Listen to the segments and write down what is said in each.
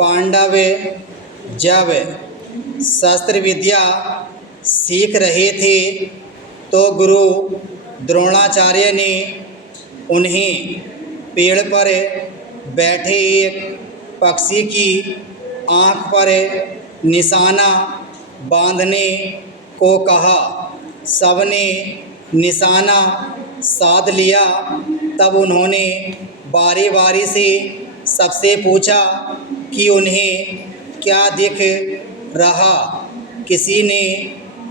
पांडव जब शस्त्र विद्या सीख रहे थे तो गुरु द्रोणाचार्य ने उन्हें पेड़ पर बैठे एक पक्षी की आँख पर निशाना बांधने को कहा। सबने निशाना साध लिया। तब उन्होंने बारी बारी से सबसे पूछा कि उन्हें क्या दिख रहा। किसी ने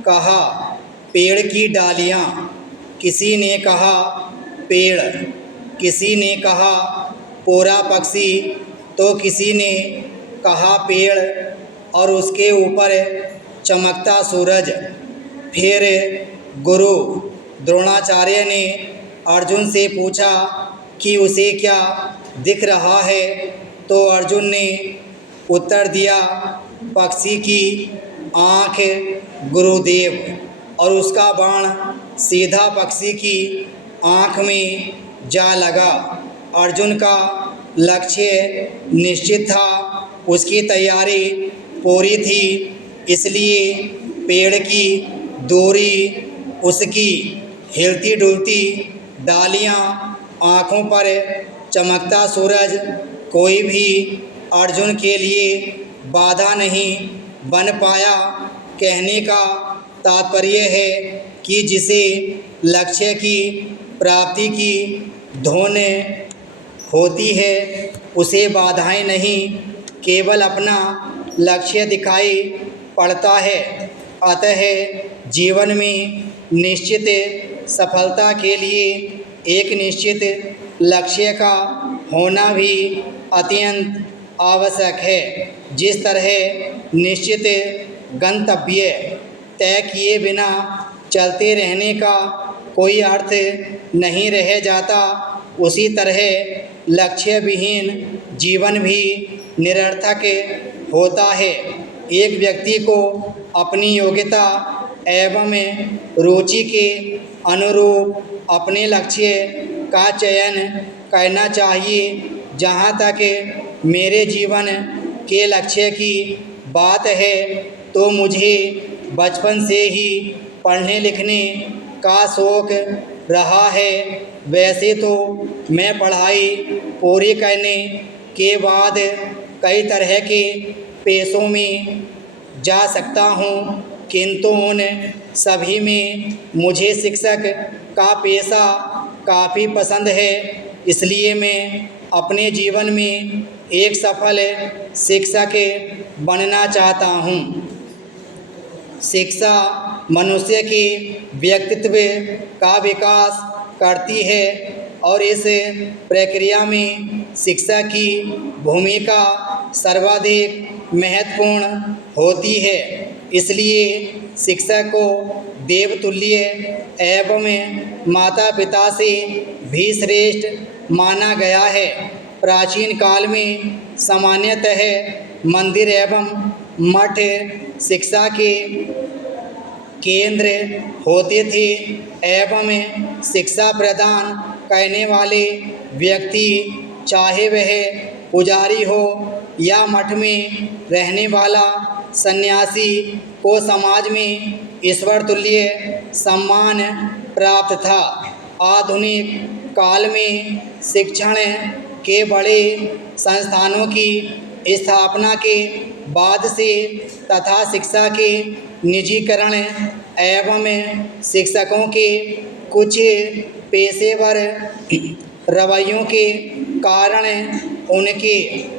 कहा पेड़ की डालियाँ, किसी ने कहा पेड़, किसी ने कहा पूरा पक्षी, तो किसी ने कहा पेड़ और उसके ऊपर चमकता सूरज। फिर गुरु द्रोणाचार्य ने अर्जुन से पूछा कि उसे क्या दिख रहा है, तो अर्जुन ने उत्तर दिया पक्षी की आँख गुरुदेव, और उसका बाण सीधा पक्षी की आँख में जा लगा। अर्जुन का लक्ष्य निश्चित था, उसकी तैयारी पूरी थी, इसलिए पेड़ की दूरी, उसकी हिलती डुलती डालियाँ, आँखों पर चमकता सूरज, कोई भी अर्जुन के लिए बाधा नहीं बन पाया। कहने का तात्पर्य है कि जिसे लक्ष्य की प्राप्ति की धुन होती है उसे बाधाएं नहीं, केवल अपना लक्ष्य दिखाई पड़ता है। अतः जीवन में निश्चित सफलता के लिए एक निश्चित लक्ष्य का होना भी अत्यंत आवश्यक है। जिस तरह निश्चित गंतव्य तय किए बिना चलते रहने का कोई अर्थ नहीं रह जाता, उसी तरह लक्ष्य विहीन जीवन भी निरर्थक होता है। एक व्यक्ति को अपनी योग्यता एवं रुचि के अनुरूप अपने लक्ष्य का चयन करना चाहिए। जहाँ तक मेरे जीवन के लक्ष्य की बात है तो मुझे बचपन से ही पढ़ने लिखने का शौक़ रहा है। वैसे तो मैं पढ़ाई पूरी करने के बाद कई तरह के पेशों में जा सकता हूँ, किंतु उन सभी में मुझे शिक्षक का पेशा काफ़ी पसंद है। इसलिए मैं अपने जीवन में एक सफल शिक्षक बनना चाहता हूँ। शिक्षा मनुष्य के व्यक्तित्व का विकास करती है और इस प्रक्रिया में शिक्षा की भूमिका सर्वाधिक महत्वपूर्ण होती है। इसलिए शिक्षा को देवतुल्य एवं माता पिता से भी श्रेष्ठ माना गया है। प्राचीन काल में सामान्यतः मंदिर एवं मठ शिक्षा के केंद्र होते थे एवं शिक्षा प्रदान करने वाले व्यक्ति, चाहे वह पुजारी हो या मठ में रहने वाला सन्यासी, को समाज में ईश्वर तुल्य सम्मान प्राप्त था। आधुनिक काल में शिक्षण के बड़े संस्थानों की स्थापना के बाद से तथा शिक्षा के निजीकरण एवं शिक्षकों के कुछ पेशेवर रवैयों के कारण उनके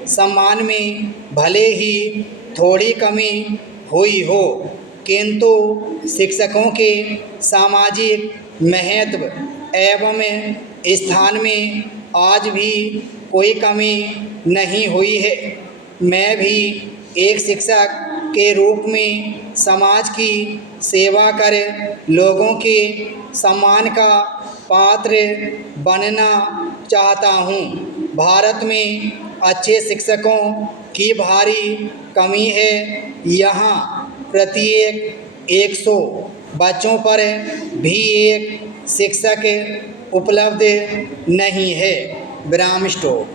सम्मान में भले ही थोड़ी कमी हुई हो, किंतु शिक्षकों के सामाजिक महत्व एवं स्थान में आज भी कोई कमी नहीं हुई है। मैं भी एक शिक्षक के रूप में समाज की सेवा कर लोगों के सम्मान का पात्र बनना चाहता हूँ। भारत में अच्छे शिक्षकों की भारी कमी है। यहाँ प्रत्येक 100 बच्चों पर भी एक शिक्षक उपलब्ध नहीं है। विराम स्टॉप।